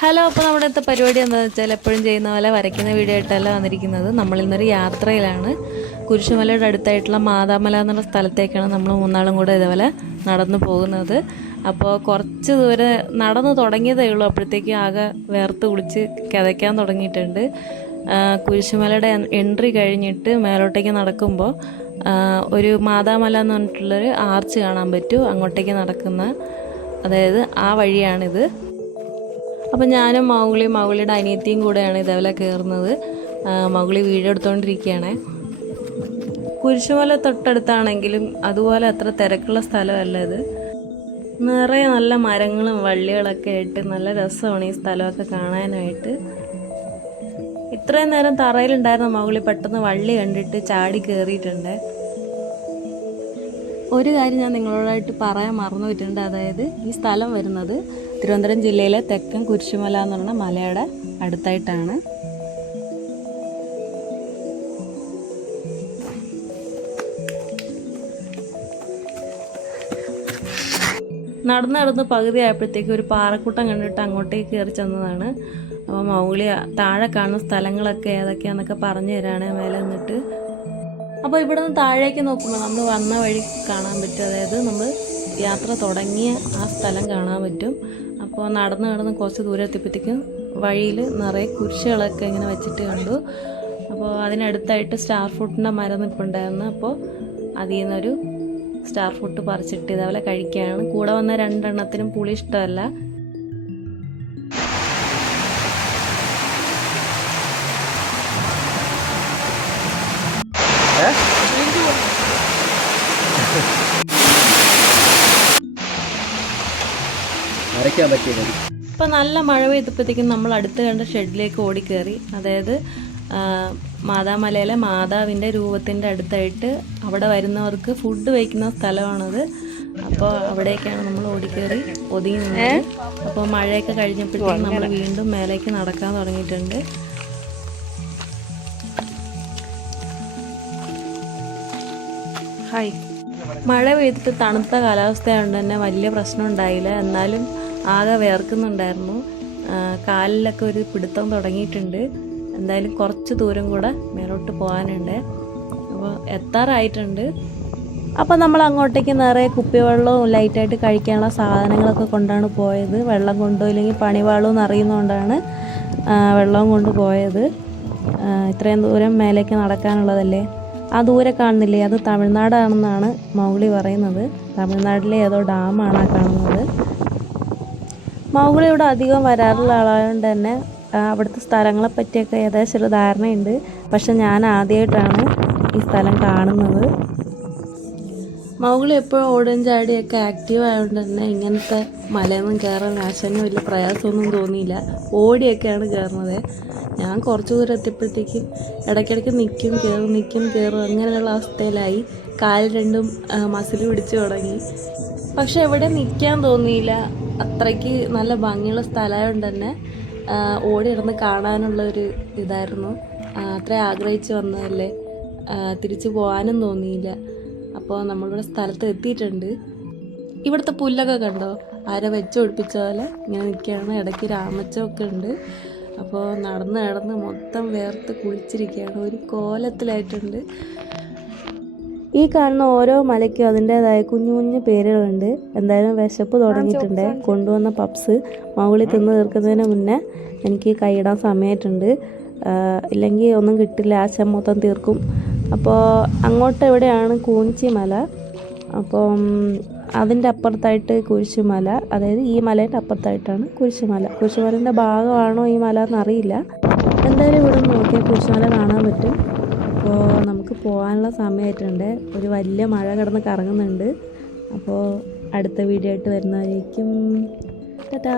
Hello അപ്പോൾ നമ്മുടെ അടുത്ത പരിപാടി എന്താണെന്ന് വെച്ചാൽ എപ്പോഴും ചെയ്യുന്ന പോലെ വരയ്ക്കുന്ന വീഡിയോ ആയിട്ടല്ല വന്നിരിക്കുന്നത്. നമ്മൾ ഇന്നൊരു യാത്രയിലാണ്. കുരിശുമലയുടെ അടുത്തായിട്ടുള്ള മാതാമല എന്നുള്ള സ്ഥലത്തേക്കാണ് നമ്മൾ മൂന്നാളും കൂടെ ഇതേപോലെ നടന്നു പോകുന്നത്. അപ്പോൾ കുറച്ച് ദൂരെ നടന്നു തുടങ്ങിയതേ ഉള്ളൂ. അപ്പോഴത്തേക്ക് ആകെ വേർത്ത് കുളിച്ച് കിതയ്ക്കാൻ തുടങ്ങിയിട്ടുണ്ട്. കുരിശുമലയുടെ എൻട്രി കഴിഞ്ഞിട്ട് മേലോട്ടേക്ക് നടക്കുമ്പോൾ ഒരു മാതാമല എന്ന് പറഞ്ഞിട്ടുള്ളൊരു ആർച്ച് കാണാൻ പറ്റും. അങ്ങോട്ടേക്ക് നടക്കുന്ന അതായത് ആ വഴിയാണിത്. അപ്പം ഞാനും മൗഗിളിയും മൗളിയുടെ അനിയത്തിയും കൂടെയാണ് ഇതേപോലെ കയറുന്നത് മൗളി വീഡിയോ എടുത്തുകൊണ്ടിരിക്കുകയാണ് കുരിശുമല തൊട്ടടുത്താണെങ്കിലും അതുപോലെ അത്ര തിരക്കുള്ള സ്ഥലമല്ല ഇത്. നിറയെ നല്ല മരങ്ങളും വള്ളികളൊക്കെ ആയിട്ട് നല്ല രസമാണ് ഈ സ്ഥലമൊക്കെ കാണാനായിട്ട്. ഇത്രയും നേരം തറയിലുണ്ടായിരുന്ന മകളി പെട്ടെന്ന് വള്ളി കണ്ടിട്ട് ചാടി കയറിയിട്ടുണ്ട് ഒരു കാര്യം ഞാൻ നിങ്ങളോടായിട്ട് പറയാൻ മറന്നു പോയിട്ടുണ്ട് അതായത് ഈ സ്ഥലം വരുന്നത് തിരുവനന്തപുരം ജില്ലയിലെ തെക്കൻ കുരിശുമല എന്ന് പറഞ്ഞ മലയുടെ അടുത്തായിട്ടാണ്. നടന്ന് നടന്ന് പകുതി ആയപ്പോഴത്തേക്ക് ഒരു പാറക്കൂട്ടം കണ്ടിട്ട് അങ്ങോട്ടേക്ക് കയറി ചെന്നതാണ്. അപ്പോൾ മൗളി താഴെ കാണുന്ന സ്ഥലങ്ങളൊക്കെ ഏതൊക്കെയാണെന്നൊക്കെ പറഞ്ഞു തരാണ് മേലെ നിന്നിട്ട്. അപ്പോൾ ഇവിടെ നിന്ന് താഴേക്ക് നോക്കുമ്പോൾ നമ്മൾ വന്ന വഴി കാണാൻ പറ്റും. അതായത് നമ്മൾ യാത്ര തുടങ്ങിയ ആ സ്ഥലം കാണാൻ പറ്റും. അപ്പോൾ നടന്ന് നടന്ന് കുറച്ച് ദൂരം എത്തിയപ്പോഴത്തേക്കും വഴിയിൽ നിറയെ കുരിശുകളൊക്കെ ഇങ്ങനെ വെച്ചിട്ട് കണ്ടു. അപ്പോൾ അതിനടുത്തായിട്ട് സ്റ്റാർ ഫ്രൂട്ടിന്റെ മരം നിൽപ്പുണ്ടായിരുന്നു അപ്പോൾ അതിൽ നിന്നൊരു സ്റ്റാർ ഫ്രൂട്ട് പറിച്ചിട്ട് ഇതേപോലെ കഴിക്കുകയാണ്. കൂടെ വന്ന രണ്ടെണ്ണത്തിനും പുളി ഇഷ്ടമല്ല. ഇപ്പം നല്ല മഴ പെയ്തപ്പോഴത്തേക്കും നമ്മൾ അടുത്ത് കണ്ട ഷെഡിലേക്ക് ഓടിക്കയറി അതായത് മാതാമലയിലെ മാതാവിന്റെ രൂപത്തിന്റെ അടുത്തായിട്ട് അവിടെ വരുന്നവർക്ക് ഫുഡ് വയ്ക്കുന്ന സ്ഥലമാണത്. അപ്പോൾ അവിടേക്കാണ് നമ്മൾ ഓടിക്കയറി ഒതുങ്ങി അപ്പോൾ മഴയൊക്കെ കഴിഞ്ഞപ്പോഴത്തേക്കും നമ്മൾ വീണ്ടും മേലേക്ക് നടക്കാൻ തുടങ്ങിയിട്ടുണ്ട്. ഹായ്. മഴ പെയ്തിട്ട് തണുത്ത കാലാവസ്ഥയായതുകൊണ്ട് തന്നെ വലിയ പ്രശ്നം ഉണ്ടായില്ല എന്നാലും ആകെ വേർക്കുന്നുണ്ടായിരുന്നു. കാലിലൊക്കെ ഒരു പിടുത്തം തുടങ്ങിയിട്ടുണ്ട്. എന്തായാലും കുറച്ച് ദൂരം കൂടെ മേലോട്ട് പോകാനുണ്ട്. അപ്പോൾ എത്താറായിട്ടുണ്ട്. അപ്പോൾ നമ്മൾ അങ്ങോട്ടേക്ക് നിറയെ കുപ്പിവെള്ളവും ലൈറ്റായിട്ട് കഴിക്കാനുള്ള സാധനങ്ങളൊക്കെ കൊണ്ടാണ് പോയത്. വെള്ളം കൊണ്ടുപോയില്ലെങ്കിൽ പണിവാളും എന്ന് അറിയുന്നതുകൊണ്ടാണ് ആ, വെള്ളവും കൊണ്ട് പോയത്. ആ, ഇത്രയും ദൂരം മേലേക്ക് നടക്കാനുള്ളതല്ലേ? ആ ദൂരെ കാണുന്നില്ലേ? അത് തമിഴ്നാടാണെന്നാണ് മൗളി പറയുന്നത്. തമിഴ്നാട്ടിലെ ഏതോ ഡാമാണ് ആ കാണുന്നത്. മൗളി ഇവിടെ അധികം വരാറുള്ള ആളായതുകൊണ്ട് തന്നെ അവിടുത്തെ സ്ഥലങ്ങളെ പറ്റിയൊക്കെ ഏകദേശം ഒരു ധാരണയുണ്ട്. പക്ഷെ ഞാൻ ആദ്യമായിട്ടാണ് ഈ സ്ഥലം കാണുന്നത്. മൗളി എപ്പോഴും ഓടും ചാടിയൊക്കെ ആക്റ്റീവ് ആയതുകൊണ്ട് തന്നെ ഇങ്ങനത്തെ മലയൊന്നും കയറാൻ ആശാന് വലിയ പ്രയാസമൊന്നും തോന്നിയില്ല. ഓടിയൊക്കെയാണ് കയറുന്നത് ഞാൻ കുറച്ച് ദൂരം എത്തിയപ്പോഴത്തേക്കും ഇടയ്ക്കിടയ്ക്ക് നിൽക്കും കയറും നിൽക്കും കയറും അങ്ങനെയുള്ള അവസ്ഥയിലായി. കാൽ രണ്ടും മസിൽ പിടിച്ചു തുടങ്ങി. പക്ഷെ എവിടെ നിൽക്കാൻ തോന്നിയില്ല. അത്രയ്ക്ക് നല്ല ഭംഗിയുള്ള സ്ഥലമായതുകൊണ്ട് തന്നെ ഓടി ഇടന്ന് കാണാനുള്ള ഒരു ഇതായിരുന്നു. അത്ര ആഗ്രഹിച്ച് വന്നതല്ലേ? തിരിച്ചു പോകാനും തോന്നിയില്ല. അപ്പോൾ നമ്മളിവിടെ സ്ഥലത്ത് എത്തിയിട്ടുണ്ട്. ഇവിടുത്തെ പുല്ലൊക്കെ കണ്ടോ? ആരെ വെച്ച് ഒടിപ്പിച്ച പോലെ ഇങ്ങനെ നിൽക്കുകയാണ്. ഇടയ്ക്ക് രാമച്ചമൊക്കെ ഉണ്ട്. അപ്പോൾ നടന്ന് നടന്ന് മൊത്തം വേർത്ത് കുളിച്ചിരിക്കുകയാണ്. ഒരു കോലത്തിലായിട്ടുണ്ട്. ഈ കാണുന്ന ഓരോ മലയ്ക്കും അതിന്റെതായ കുഞ്ഞു കുഞ്ഞു പേരുകളുണ്ട്. എന്തായാലും വിശപ്പ് തുടങ്ങിയിട്ടുണ്ട്. കൊണ്ടുവന്ന പപ്സ് മൗളി തിന്ന് തീർക്കുന്നതിന് മുന്നേ എനിക്ക് കൈയിടാൻ സമയമായിട്ടുണ്ട്. ഇല്ലെങ്കിൽ ഒന്നും കിട്ടില്ല. ആശം മൊത്തം തീർക്കും. അപ്പോൾ അങ്ങോട്ട് എവിടെയാണ് കൂണിച്ചി മല അപ്പം അതിന്റെ അപ്പുറത്തായിട്ട് കുരിശുമല അതായത് ഈ മലേന്റെ അപ്പുറത്തായിട്ടാണ് കുരിശുമല. കുരിശുമലന്റെ ഭാഗമാണോ ഈ മല എന്നറിയില്ല. എന്തായാലും ഇവിടെ നോക്കിയാൽ കുരിശുമല കാണാൻ പറ്റും. അപ്പോൾ നമുക്ക് പോകാനുള്ള സമയമായിട്ടുണ്ട്. ഒരു വലിയ മഴ കിടന്ന് കറങ്ങുന്നുണ്ട്. അപ്പോൾ അടുത്ത വീഡിയോ ആയിട്ട് വരുന്നവരേക്കും ടാറ്റാ.